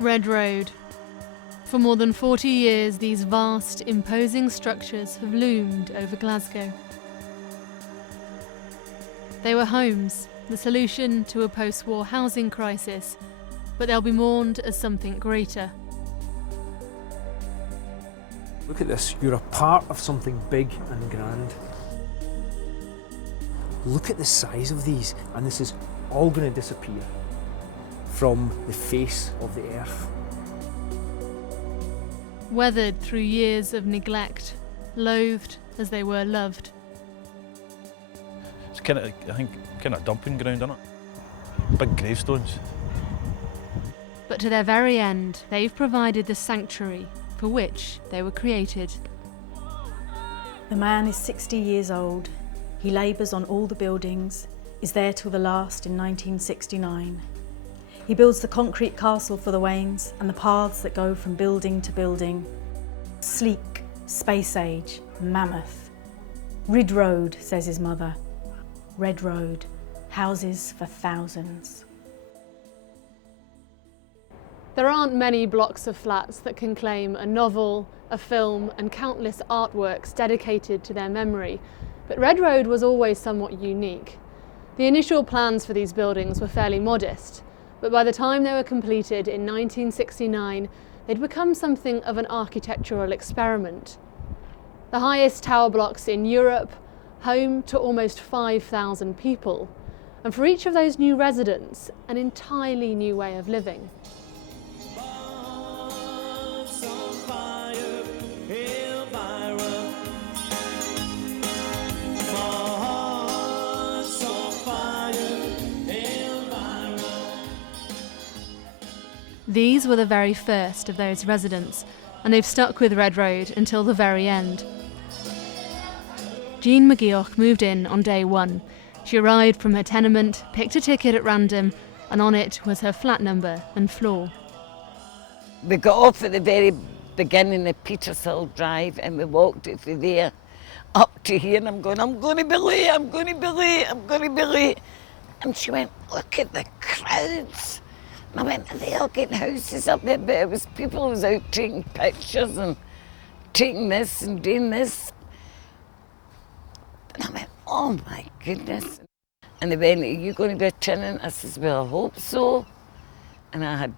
Red Road. For more than 40 years, these vast, imposing structures have loomed over Glasgow. They were homes, the solution to a post-war housing crisis, but they'll be mourned as something greater. Look at this, you're a part of something big and grand. Look at the size of these, and this is all going to disappear from the face of the earth. Weathered through years of neglect, loathed as they were loved. It's kind of dumping ground, isn't it? Big gravestones. But to their very end, they've provided the sanctuary for which they were created. The man is 60 years old. He labours on all the buildings, is there till the last in 1969. He builds the concrete castle for the wains and the paths that go from building to building. Sleek, space age, mammoth. Red Road, says his mother. Red Road, houses for thousands. There aren't many blocks of flats that can claim a novel, a film, and countless artworks dedicated to their memory, but Red Road was always somewhat unique. The initial plans for these buildings were fairly modest, but by the time they were completed in 1969, they'd become something of an architectural experiment. The highest tower blocks in Europe, home to almost 5,000 people, and for each of those new residents, an entirely new way of living. These were the very first of those residents, and they've stuck with Red Road until the very end. Jean McGeoch moved in on day one. She arrived from her tenement, picked a ticket at random, and on it was her flat number and floor. We got off at the very beginning of Petershill Drive and we walked it from there up to here, and I'm going to be late, I'm going to be late, I'm going to be late. And she went, look at the crowds. I went, are they all getting houses up there? But it was people who was out taking pictures and taking this and doing this. And I went, oh my goodness. And they went, are you going to be a tenant? I says, well, I hope so. And I had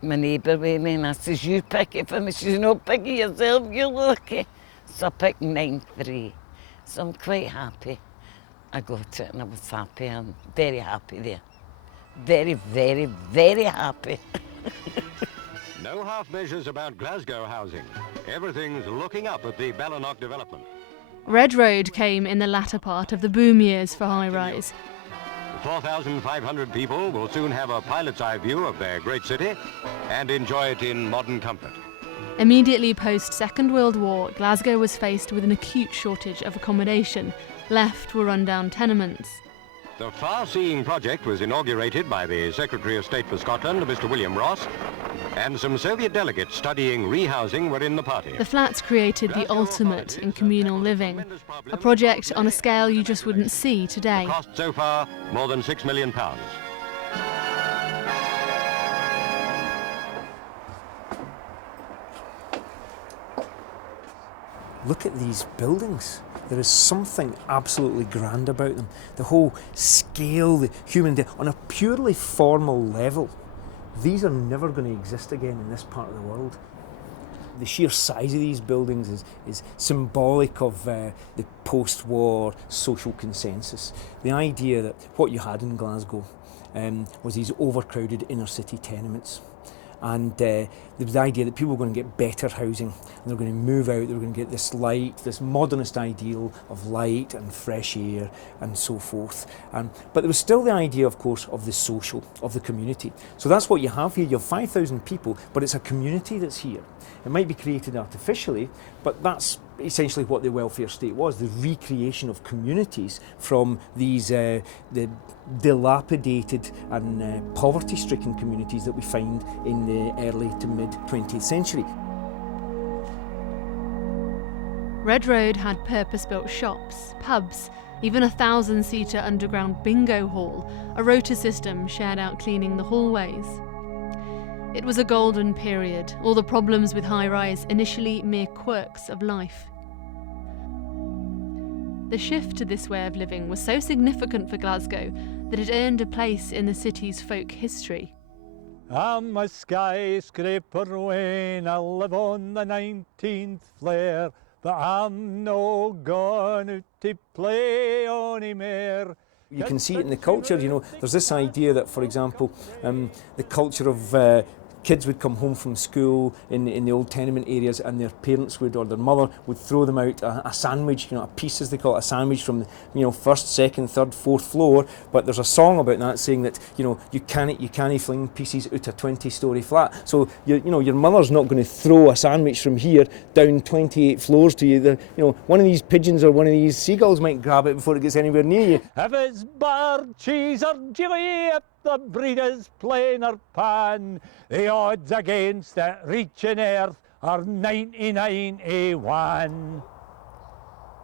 my neighbour with me, and I says, you pick it for me. She says, no, pick it yourself, you're lucky. So I picked 9-3. So I'm quite happy. I got it and I was happy. I'm very happy there. Very, very, very happy. No half measures about Glasgow housing. Everything's looking up at the Ballinlough development. Red Road came in the latter part of the boom years for high-rise. 4,500 people will soon have a pilot's eye view of their great city and enjoy it in modern comfort. Immediately post-Second World War, Glasgow was faced with an acute shortage of accommodation. Left were run-down tenements. The far-seeing project was inaugurated by the Secretary of State for Scotland, Mr. William Ross, and some Soviet delegates studying rehousing were in the party. The flats created the ultimate in communal living, a project on a scale you just wouldn't see today. The cost so far, more than £6 million. Look at these buildings. There is something absolutely grand about them. The whole scale, the human, on a purely formal level, these are never going to exist again in this part of the world. The sheer size of these buildings is symbolic of the post-war social consensus. The idea that what you had in Glasgow was these overcrowded inner city tenements. And there was the idea that people were going to get better housing, and they were going to move out, they were going to get this light, this modernist ideal of light and fresh air and so forth. But there was still the idea, of course, of the social, of the community. So that's what you have here. You have 5,000 people, but it's a community that's here. It might be created artificially, but that's essentially what the welfare state was, the recreation of communities from these the dilapidated and poverty-stricken communities that we find in the early to mid-20th century. Red Road had purpose-built shops, pubs, even a 1,000-seater underground bingo hall, a rota system shared out cleaning the hallways. It was a golden period, all the problems with high-rise initially mere quirks of life. The shift to this way of living was so significant for Glasgow that it earned a place in the city's folk history. I'm a skyscraper when I live on the 19th floor, but I'm no going to play anymore. You can see it in the culture, you know, there's this idea that, for example, the culture of kids would come home from school in the old tenement areas, and their parents would, or their mother would throw them out a sandwich, you know, a piece as they call it, a sandwich from, you know, first, second, third, fourth floor. But there's a song about that saying that, you know, you can't fling pieces out a 20-storey flat. So you know, your mother's not going to throw a sandwich from here down 28 floors to you. You know, one of these pigeons or one of these seagulls might grab it before it gets anywhere near you. If it's bird, cheese or jelly, if the breed is plain or pan, the odds against it reaching earth are 99-1.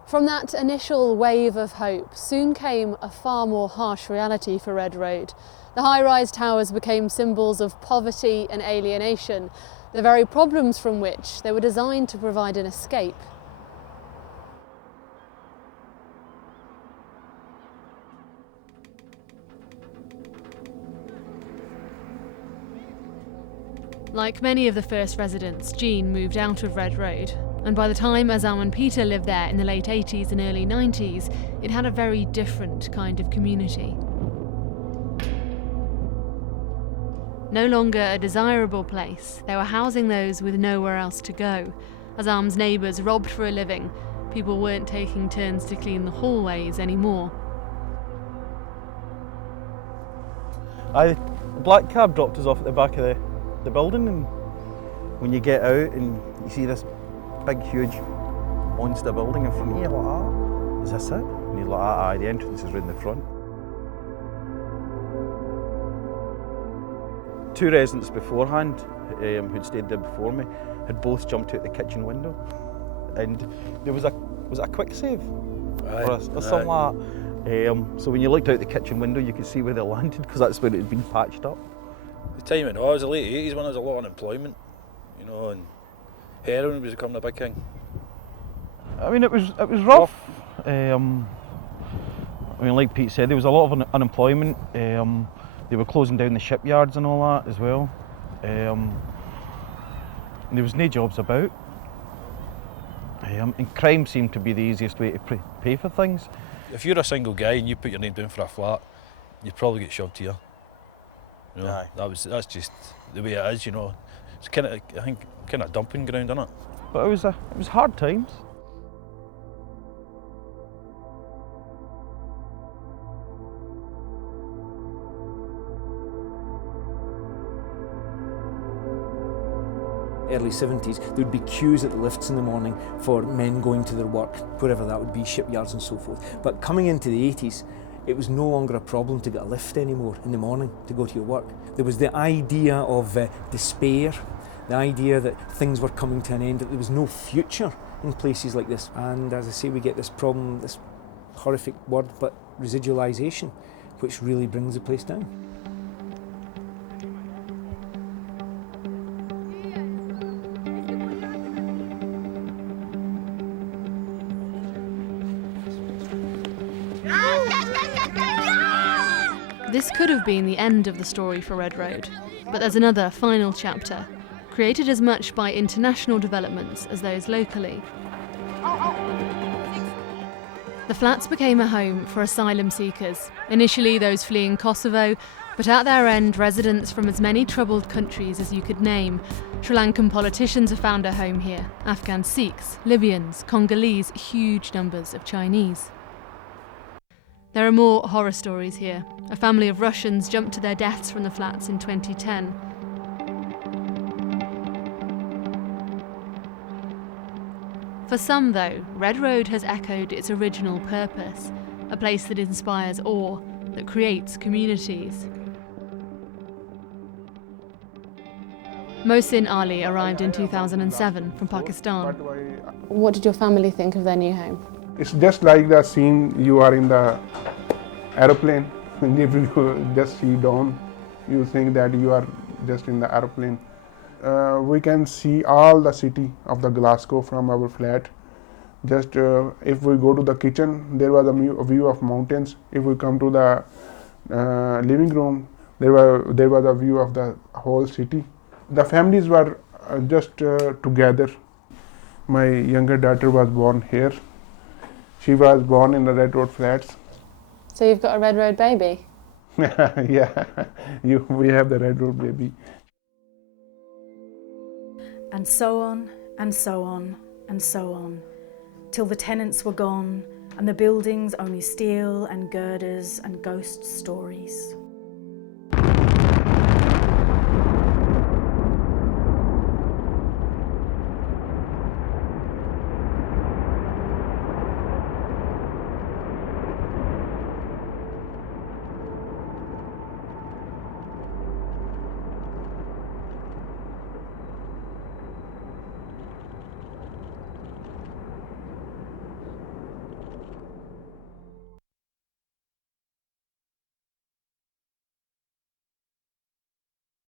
From that initial wave of hope soon came a far more harsh reality for Red Road. The high-rise towers became symbols of poverty and alienation, the very problems from which they were designed to provide an escape. Like many of the first residents, Jean moved out of Red Road, and by the time Azam and Peter lived there in the late 80s and early 90s, it had a very different kind of community. No longer a desirable place, they were housing those with nowhere else to go. Azam's neighbours robbed for a living. People weren't taking turns to clean the hallways anymore. The black cab dropped us off at the back of the building, and when you get out and you see this big huge monster building in front of you, you're like, ah, is this it? And you're like, aye, the entrance is round the front. Two residents beforehand, who'd stayed there before me, had both jumped out the kitchen window, and there was a quick save or something like that. So when you looked out the kitchen window, you could see where they landed, because that's where it had been patched up. The time it was the late 80s when there was a lot of unemployment, you know, and heroin was becoming a big thing. I mean, it was rough. I mean, like Pete said, there was a lot of unemployment. They were closing down the shipyards and all that as well. There was no jobs about. And crime seemed to be the easiest way to pay for things. If you're a single guy and you put your name down for a flat, you'd probably get shoved here. You know, Aye. That's just the way it is, you know. It's kind of, I think, kind of dumping ground, isn't it? But it was hard times. Early 70s, there would be queues at the lifts in the morning for men going to their work, wherever that would be, shipyards and so forth. But coming into the 80s, it was no longer a problem to get a lift anymore in the morning to go to your work. There was the idea of despair, the idea that things were coming to an end, that there was no future in places like this. And as I say, we get this problem, this horrific word, but residualisation, which really brings the place down. This could have been the end of the story for Red Road, but there's another final chapter, created as much by international developments as those locally. The flats became a home for asylum seekers, initially those fleeing Kosovo, but at their end residents from as many troubled countries as you could name. Sri Lankan politicians have found a home here, Afghan Sikhs, Libyans, Congolese, huge numbers of Chinese. There are more horror stories here. A family of Russians jumped to their deaths from the flats in 2010. For some, though, Red Road has echoed its original purpose, a place that inspires awe, that creates communities. Mohsin Ali arrived in 2007 from Pakistan. What did your family think of their new home? It's just like the scene you are in the aeroplane. If you just see dawn, you think that you are just in the airplane. We can see all the city of the Glasgow from our flat. Just if we go to the kitchen, there was a view of mountains. If we come to the living room, there was a view of the whole city. The families were just together. My younger daughter was born here. She was born in the Red Road flats. So you've got a Red Road baby? Yeah, we have the Red Road baby. And so on, and so on, and so on, till the tenants were gone and the buildings only steel and girders and ghost stories.